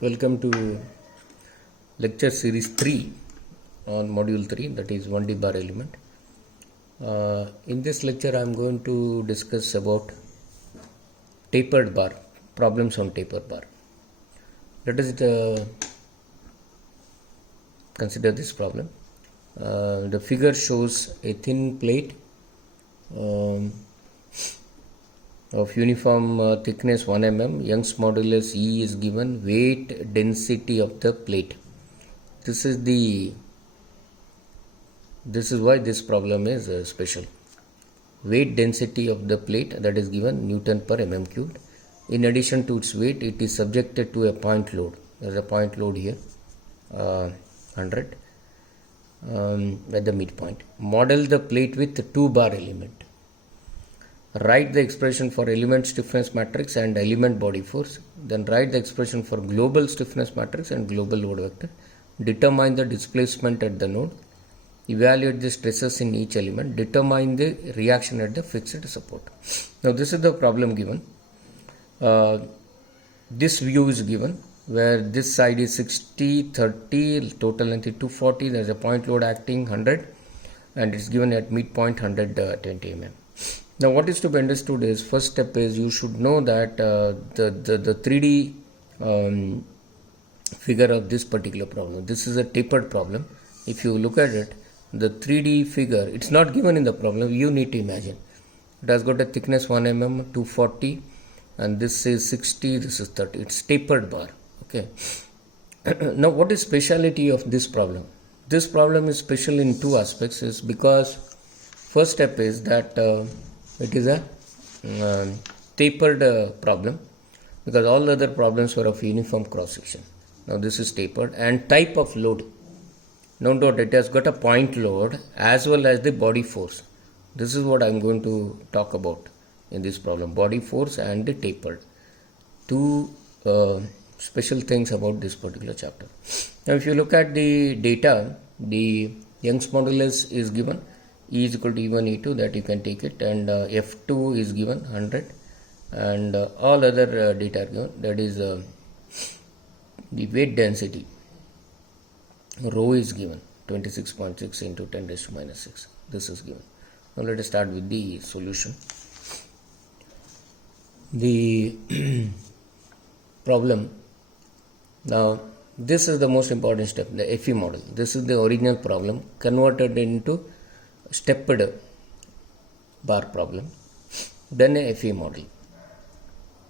Welcome to lecture series 3 on module 3, that is 1D bar element. In this lecture I am going to discuss about tapered bar, problems on tapered bar. Let us consider this problem. The figure shows a thin plate of uniform thickness 1 mm, Young's modulus E is given, weight density of the plate. This is why this problem is special. Weight density of the plate, that is given Newton per mm cubed. In addition to its weight, it is subjected to a point load. There is a point load here, 100 at the midpoint. Model the plate with 2 bar element. Write the expression for element stiffness matrix and element body force. Then write the expression for global stiffness matrix and global load vector. Determine the displacement at the node. Evaluate the stresses in each element. Determine the reaction at the fixed support. Now this is the problem given. This view is given where this side is 60, 30, total length is 240. There is a point load acting 100 and it's given at midpoint 120 mm. Now what is to be understood is, first step is you should know that the 3D figure of this particular problem. This is a tapered problem. If you look at it, the 3D figure, it's not given in the problem, you need to imagine. It has got a thickness 1 mm, 240 and this is 60, this is 30. It's tapered bar. Okay. Now what is speciality of this problem? This problem is special in two aspects, is because first step is that it is a tapered problem, because all the other problems were of uniform cross section. Now this is tapered, and type of load. Note that it has got a point load as well as the body force. This is what I am going to talk about in this problem, body force and the tapered. Two special things about this particular chapter. Now if you look at the data, the Young's modulus is given, E is equal to E1, E2, that you can take it, and F2 is given 100, and all other data are given, that is the weight density, rho is given 26.6 into 10 raised to minus 6. This is given. Now let us start with the solution. The problem. Now this is the most important step, the FE model. This is the original problem converted into stepped bar problem, then a FE model.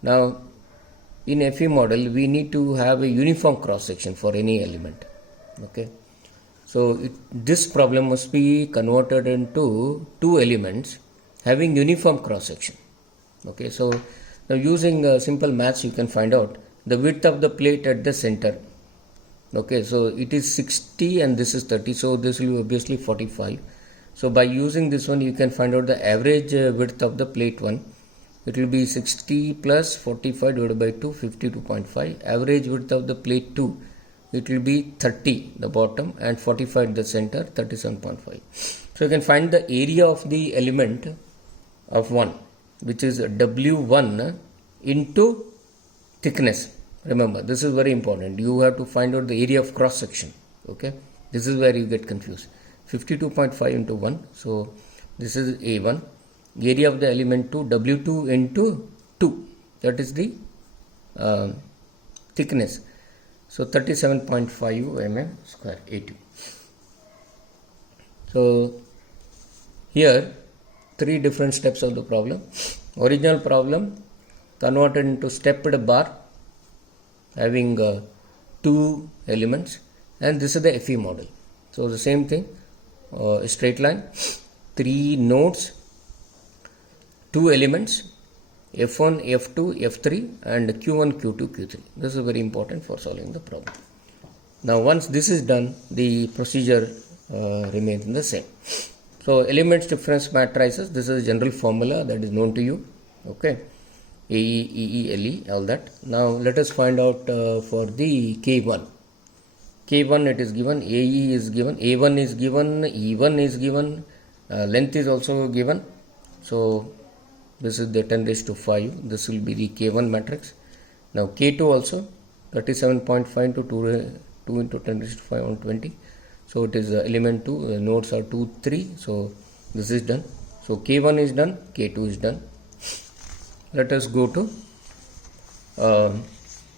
Now in FE model we need to have a uniform cross section for any element. Okay, so this problem must be converted into two elements having uniform cross section. Okay, so now using simple maths you can find out the width of the plate at the center. Okay, so it is 60 and this is 30, so this will be obviously 45. So by using this one you can find out the average width of the plate 1. It will be 60 plus 45 divided by 2, 52.5. Average width of the plate 2, it will be 30 the bottom and 45 the center, 37.5. So you can find the area of the element of 1, which is W1 into thickness. Remember, this is very important. You have to find out the area of cross section. Okay, this is where you get confused. 52.5 into 1, so this is A1, area of the element 2, W2 into 2, that is the thickness, so 37.5 mm square, A2. So here 3 different steps of the problem. Original problem converted into stepped bar having 2 elements, and this is the FE model. So the same thing, straight line, 3 nodes, 2 elements, F1, F2, F3 and Q1, Q2, Q3. This is very important for solving the problem. Now once this is done, the procedure remains the same. So element stiffness matrices, this is a general formula that is known to you. Okay, AE, EE, LE, all that. Now let us find out for the K1. K1 it is given, AE is given, A1 is given, E1 is given, length is also given. So this is the 10 raised to 5. This will be the K1 matrix. Now K2 also, 37.5 into 2 into 10 raised to 5 on 20. So it is element 2, nodes are 2, 3. So this is done. So K1 is done, K2 is done. Let us go to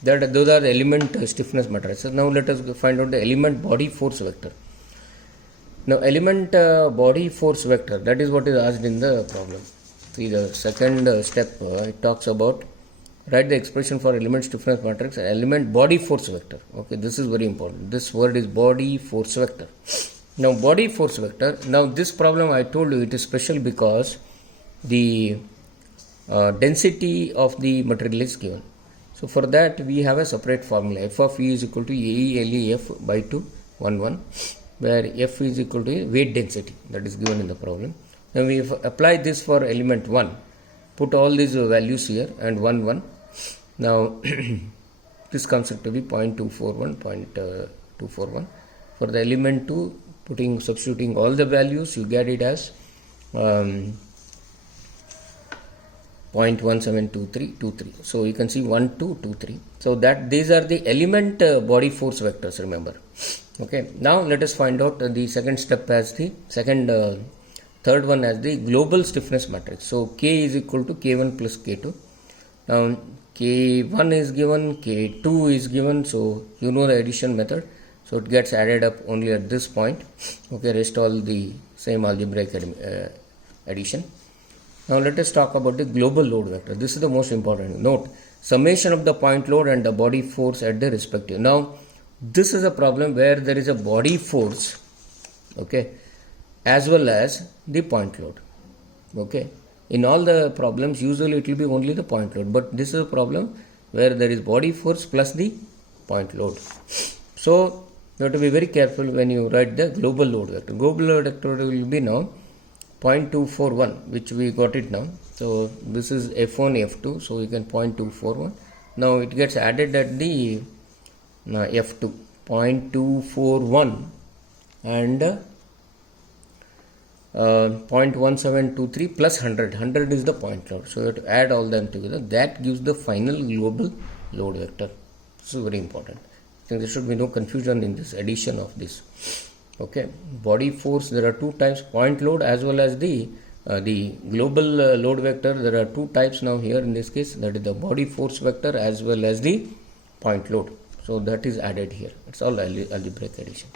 those are the element stiffness matrices. Now let us find out the element body force vector. Now element body force vector, that is what is asked in the problem. See the second step, it talks about write the expression for element stiffness matrix and element body force vector. Okay, this is very important. This word is body force vector. Now body force vector, now this problem I told you it is special because the density of the material is given. So for that we have a separate formula. F of E is equal to AE by 2 1 1, where F is equal to weight density, that is given in the problem. Now we apply this for element 1, put all these values here and 1 1. Now this comes out to be 0.241, 0.241. For the element 2, substituting all the values, you get it as 0.172323. So you can see 1 2 2 3. So that these are the element body force vectors, remember. Okay, now let us find out the second step as the third one as the global stiffness matrix. So K is equal to K1 plus K2. Now K1 is given, K2 is given, so you know the addition method. So it gets added up only at this point. Okay, rest all the same algebraic addition. Now let us talk about the global load vector. This is the most important. Note, summation of the point load and the body force at the respective. Now this is a problem where there is a body force, okay, as well as the point load. Okay, in all the problems usually it will be only the point load, but this is a problem where there is body force plus the point load. So you have to be very careful when you write the global load vector. Global load vector will be now 0.241, which we got it now. So this is F1 F2, so you can 0.241. now it gets added at the F2 0.241 and 0.1723 plus 100 is the point load. So you have to add all them together. That gives the final global load vector. This is very important. I think there should be no confusion in this addition of this. Okay, body force, there are two types, point load as well as the global load vector. There are two types now here in this case, that is the body force vector as well as the point load. So that is added here. It's all algebraic addition.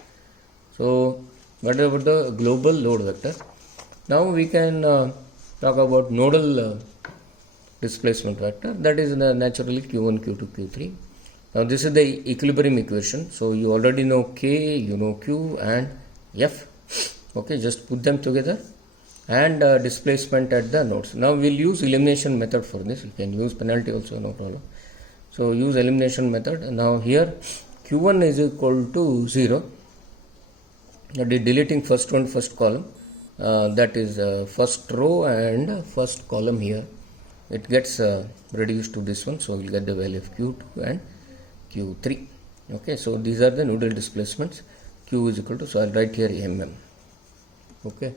So what about the global load vector? Now we can talk about nodal displacement vector, that is naturally Q1, Q2, Q3. Now this is the equilibrium equation. So you already know K, you know Q and F. Okay, just put them together and displacement at the nodes. Now we'll use elimination method for this. You can use penalty also, no problem. So use elimination method. Now here Q1 is equal to 0. Deleting first one, first column, that is first row and first column here. It gets reduced to this one. So we'll get the value of Q2 and Q3. Okay, so these are the nodal displacements. Q is equal to, so I'll write here mm. Okay,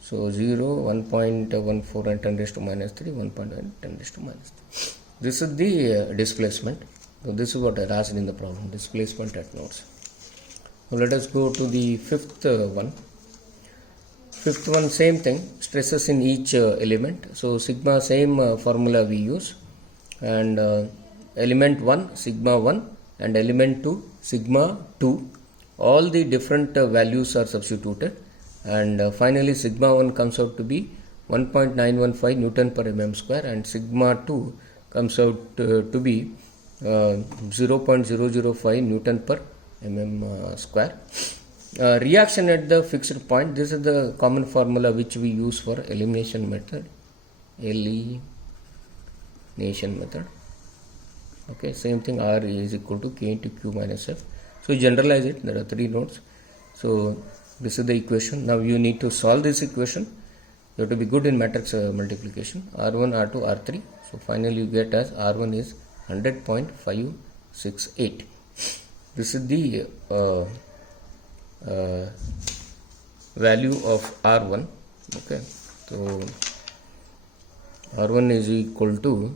so 0, 1.14 and 10 raised to minus 3, 1.9 10 raised to minus 3. This is the displacement. So this is what I asked in the problem, displacement at nodes. Now let us go to the fifth one. Fifth one, same thing, stresses in each element. So sigma, same formula we use, and element 1 sigma 1 and element 2 sigma 2, all the different values are substituted, and finally sigma 1 comes out to be 1.915 Newton per mm square and sigma 2 comes out to be 0.005 Newton per mm square. Reaction at the fixed point, this is the common formula which we use for elimination method. Okay, same thing, R is equal to K into Q minus F. So generalize it, there are 3 nodes. So this is the equation. Now you need to solve this equation. You have to be good in matrix multiplication. R1, R2, R3. So finally you get as R1 is 100.568. This is the value of R1. Okay, so R1 is equal to